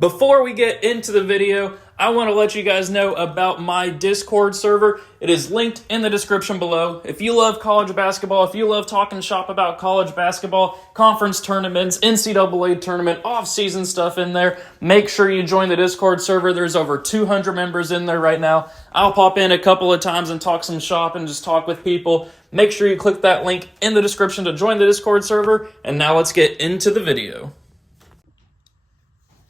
Before we get into the video, I want to let you guys know about my Discord server. It is linked in the description below. If you love college basketball, if you love talking shop about college basketball, conference tournaments, NCAA tournament, off-season stuff in there, make sure you join the Discord server. There's over 200 members in there right now. I'll pop in a couple of times and talk some shop and just talk with people. Make sure you click that link in the description to join the Discord server. And now let's get into the video.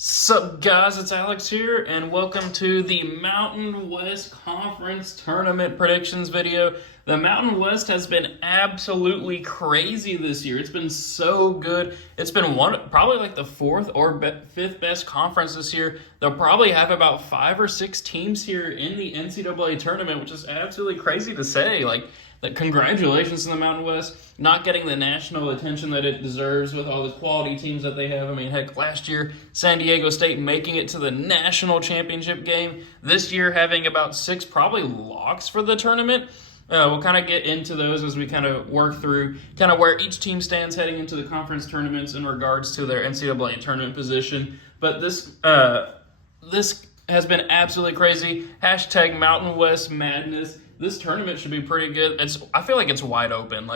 Sup guys, it's Alex here, and welcome to the Mountain West Conference Tournament Predictions video. The Mountain West has been absolutely crazy this year. It's been so good. It's been probably like the fourth or fifth best conference this year. They'll probably have about 5 or 6 teams here in the NCAA tournament, which is absolutely crazy to say. Congratulations to the Mountain West, not getting the national attention that it deserves with all the quality teams that they have. I mean, heck, last year, San Diego State making it to the national championship game. This year, having about 6 probably locks for the tournament. We'll kind of get into those as we kind of work through kind of where each team stands heading into the conference tournaments in regards to their NCAA tournament position. But this has been absolutely crazy. Hashtag Mountain West Madness. This tournament should be pretty good. I feel like it's wide open.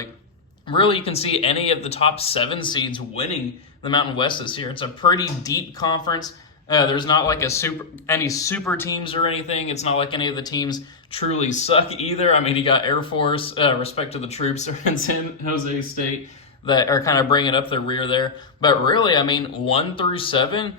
Really, you can see any of the top 7 seeds winning the Mountain West this year. It's a pretty deep conference. There's not like any super teams or anything. It's not like any of the teams truly suck either. I mean, you got Air Force, respect to the troops, in San Jose State that are kind of bringing up the rear there. But really, I mean, 1 through 7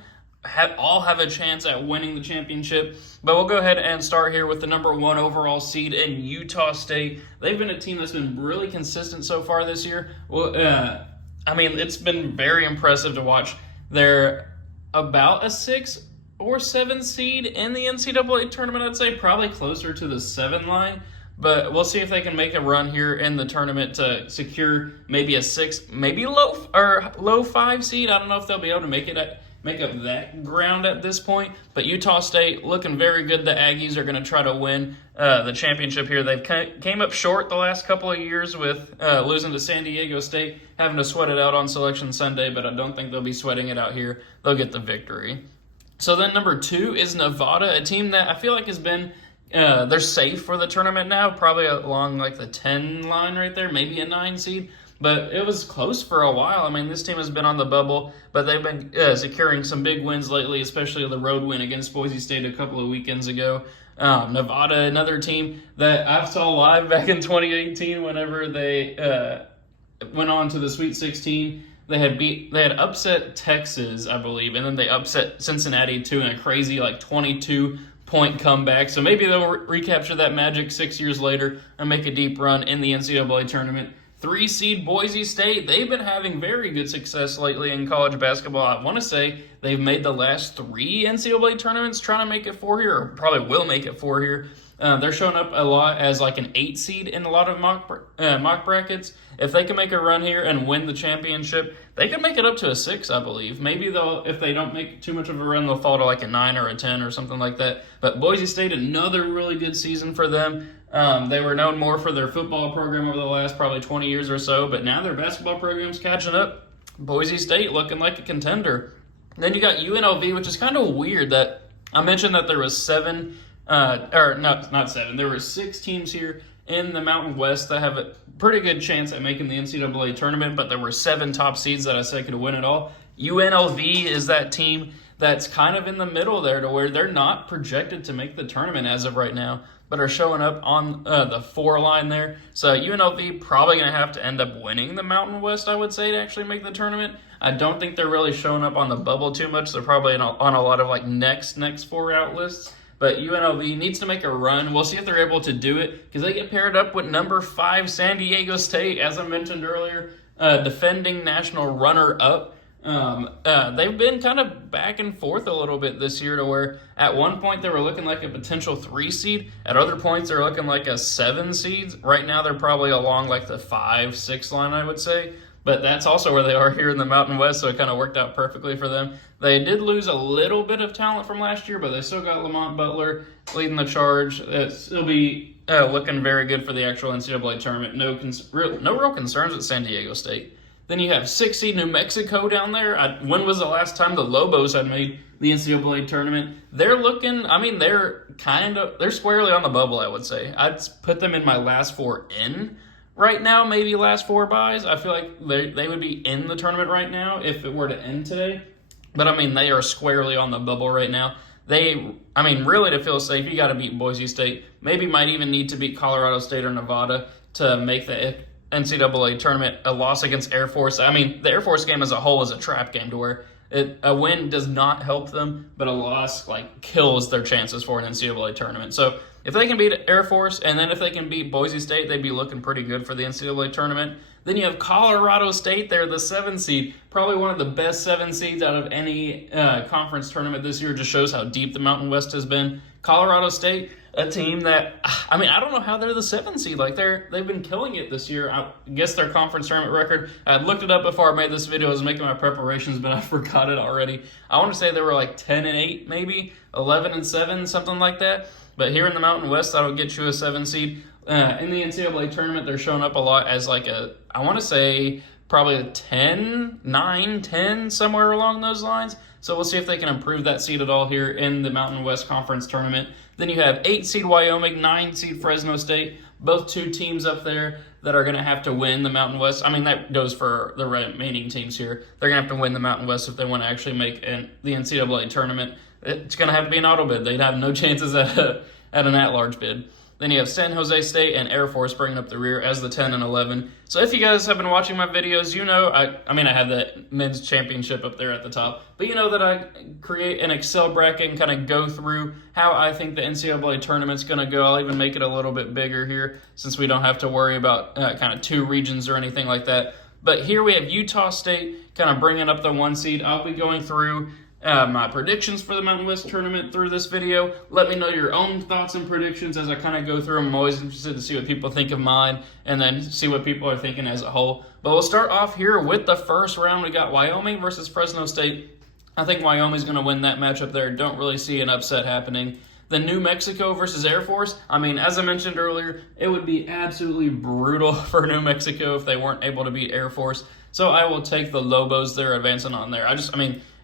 all have a chance at winning the championship. But we'll go ahead and start here with the number 1 overall seed in Utah State. They've been a team that's been really consistent so far this year. Well, I mean, it's been very impressive to watch. They're about a 6 or 7 seed in the NCAA tournament, I'd say, probably closer to the 7 line. But we'll see if they can make a run here in the tournament to secure maybe a 6, maybe low 5 seed. I don't know if they'll be able to make up that ground at this point. But Utah State looking very good. The Aggies are going to try to win the championship here. They've came up short the last couple of years with losing to San Diego State, having to sweat it out on Selection Sunday, but I don't think they'll be sweating it out here. They'll get the victory. So then number 2 is Nevada, a team that I feel like has been, they're safe for the tournament now, probably along like the 10 line right there, maybe a 9 seed. But it was close for a while. I mean, this team has been on the bubble, but they've been securing some big wins lately, especially the road win against Boise State a couple of weekends ago. Nevada, another team that I saw live back in 2018 whenever they went on to the Sweet 16. They had upset Texas, I believe, and then they upset Cincinnati too in a crazy 22-point comeback. So maybe they'll recapture that magic 6 years later and make a deep run in the NCAA tournament. 3 seed Boise State, they've been having very good success lately in college basketball. I want to say they've made the last 3 NCAA tournaments trying to make it 4 here, or probably will make it 4 here. They're showing up a lot as like an 8 seed in a lot of mock brackets. If they can make a run here and win the championship, they can make it up to a 6, I believe. Maybe if they don't make too much of a run, they'll fall to like a 9 or a 10 or something like that. But Boise State, another really good season for them. They were known more for their football program over the last probably 20 years or so, but now their basketball program's catching up. Boise State looking like a contender. Then you got UNLV, which is kind of weird that I mentioned that there was there were 6 teams here in the Mountain West that have a pretty good chance at making the NCAA tournament, but there were 7 top seeds that I said could win it all. UNLV is that team that's kind of in the middle there to where they're not projected to make the tournament as of right now, but are showing up on the 4 line there. So UNLV probably going to have to end up winning the Mountain West, I would say, to actually make the tournament. I don't think they're really showing up on the bubble too much. They're probably on a lot of next 4 out lists. But UNLV needs to make a run. We'll see if they're able to do it because they get paired up with number 5 San Diego State, as I mentioned earlier, defending national runner-up. They've been kind of back and forth a little bit this year to where at one point they were looking like a potential 3 seed. At other points they're looking like a 7 seed. Right now they're probably along like the 5-6 line, I would say. But that's also where they are here in the Mountain West, so it kind of worked out perfectly for them. They did lose a little bit of talent from last year, but they still got Lamont Butler leading the charge. It'll be looking very good for the actual NCAA tournament. No real concerns with San Diego State. Then you have 6 seed New Mexico down there. When was the last time the Lobos had made the NCAA tournament? They're looking, I mean, they're squarely on the bubble, I would say. I'd put them in my last 4 in right now, maybe last 4 buys. I feel like they would be in the tournament right now if it were to end today. But, I mean, they are squarely on the bubble right now. Really, to feel safe, you got to beat Boise State. Maybe might even need to beat Colorado State or Nevada to make the NCAA tournament. A loss against Air Force. I mean, the Air Force game as a whole is a trap game to where a win does not help them, but a loss kills their chances for an NCAA tournament. So if they can beat Air Force, and then if they can beat Boise State, they'd be looking pretty good for the NCAA tournament. Then you have Colorado State there, the 7 seed, probably one of the best 7 seeds out of any conference tournament this year. Just shows how deep the Mountain West has been. Colorado State, a team that, I don't know how they're the 7 seed. They've been killing it this year. I guess their conference tournament record, I looked it up before I made this video. I was making my preparations, but I forgot it already. I want to say they were 10-8 maybe, 11-7, something like that. But here in the Mountain West, that'll get you a 7 seed. In the NCAA tournament, they're showing up a lot as I want to say probably a 10, 9, 10, somewhere along those lines. So we'll see if they can improve that seed at all here in the Mountain West Conference tournament. Then you have 8 seed Wyoming, 9 seed Fresno State, both 2 teams up there that are going to have to win the Mountain West. That goes for the remaining teams here. They're going to have to win the Mountain West if they want to actually make the NCAA tournament. It's going to have to be an auto bid. They'd have no chances at an at-large bid. Then you have San Jose State and Air Force bringing up the rear as the 10 and 11. So if you guys have been watching my videos, you know I have the men's championship up there at the top. But you know that I create an Excel bracket and kind of go through how I think the NCAA tournament's going to go. I'll even make it a little bit bigger here since we don't have to worry about kind of 2 regions or anything like that. But here we have Utah State kind of bringing up the 1 seed. I'll be going through my predictions for the Mountain West tournament through this video. Let me know your own thoughts and predictions as I kind of go through them. I'm always interested to see what people think of mine and then see what people are thinking as a whole. But we'll start off here with the first round. We got Wyoming versus Fresno State. I think Wyoming's going to win that matchup there. Don't really see an upset happening. Then New Mexico versus Air Force. As I mentioned earlier, it would be absolutely brutal for New Mexico if they weren't able to beat Air Force. So I will take the Lobos there advancing on there.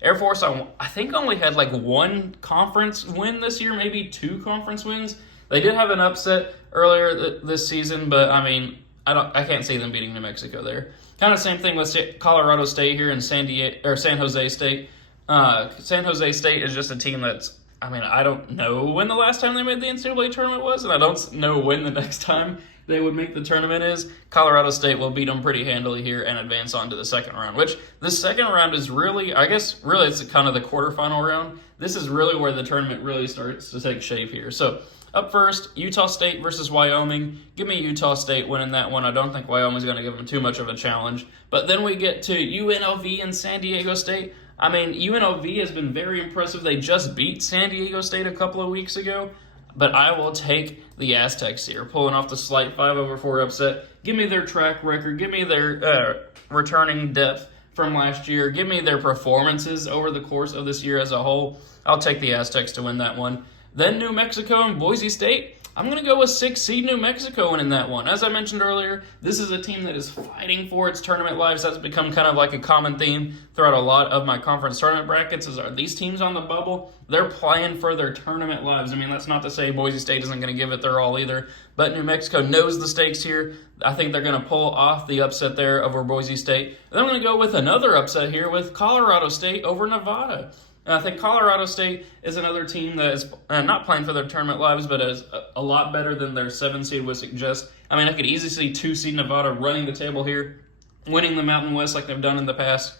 Air Force, I think only had 1 conference win this year, maybe 2 conference wins. They did have an upset earlier this season, but I can't see them beating New Mexico there. Kind of same thing with Colorado State here and San Jose State. San Jose State is just a team that's, I don't know when the last time they made the NCAA tournament was, and I don't know when the next time they would make the tournament is. Colorado State will beat them pretty handily here and advance on to the second round, which the second round is really it's kind of the quarterfinal round. This is really where the tournament really starts to take shape here. So up first, Utah State versus Wyoming. Give me Utah State winning that one. I don't think Wyoming's going to give them too much of a challenge. But then we get to UNLV and San Diego State. UNLV has been very impressive. They just beat San Diego State a couple of weeks ago. But I will take the Aztecs here, pulling off the slight 5-4 upset. Give me their track record. Give me their returning depth from last year. Give me their performances over the course of this year as a whole. I'll take the Aztecs to win that one. Then New Mexico and Boise State. I'm going to go with 6 seed New Mexico winning that one. As I mentioned earlier, this is a team that is fighting for its tournament lives. That's become kind of like a common theme throughout a lot of my conference tournament brackets. Are these teams on the bubble? They're playing for their tournament lives. That's not to say Boise State isn't going to give it their all either, but New Mexico knows the stakes here. I think they're going to pull off the upset there over Boise State. Then I'm going to go with another upset here with Colorado State over Nevada. And I think Colorado State is another team that is not playing for their tournament lives, but is a lot better than their 7 seed would suggest. I could easily see 2 seed Nevada running the table here, winning the Mountain West like they've done in the past.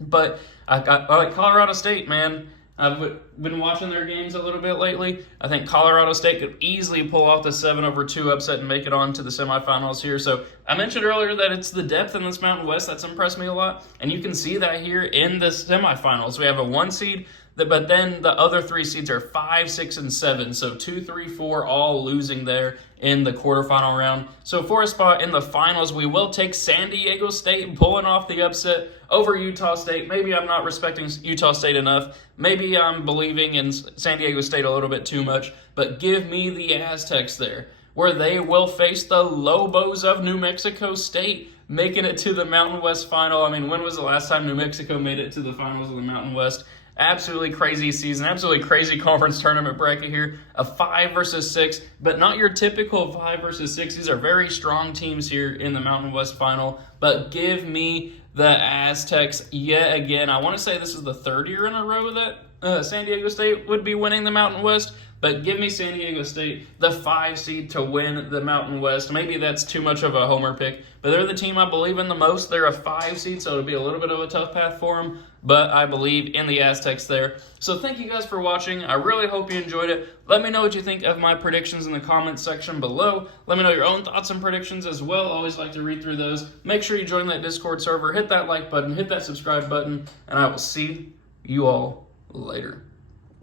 But I like Colorado State, man. I've been watching their games a little bit lately. I think Colorado State could easily pull off the 7-2 upset and make it on to the semifinals here. So I mentioned earlier that it's the depth in this Mountain West that's impressed me a lot, and you can see that here in the semifinals. We have a 1 seed, but then the other 3 seeds are 5, 6, and 7. So 2, 3, 4 all losing there in the quarterfinal round. So for a spot in the finals, we will take San Diego State pulling off the upset over Utah State. Maybe I'm not respecting Utah State enough. Maybe I'm believing in San Diego State a little bit too much. But give me the Aztecs there, where they will face the Lobos of New Mexico State. making it to the Mountain West final. I mean, when was the last time New Mexico made it to the finals of the Mountain West? Absolutely crazy season, absolutely crazy conference tournament bracket here. A 5 versus 6, but not your typical 5 versus 6. These are very strong teams here in the Mountain West final. But give me the Aztecs yet again. I want to say this is the third year in a row that San Diego State would be winning the Mountain West. But give me San Diego State, the 5 seed, to win the Mountain West. Maybe that's too much of a homer pick, but they're the team I believe in the most. They're a 5 seed, so it'll be a little bit of a tough path for them, but I believe in the Aztecs there. So thank you guys for watching. I really hope you enjoyed it. Let me know what you think of my predictions in the comments section below. Let me know your own thoughts and predictions as well. Always like to read through those. Make sure you join that Discord server. Hit that like button, hit that subscribe button, and I will see you all later.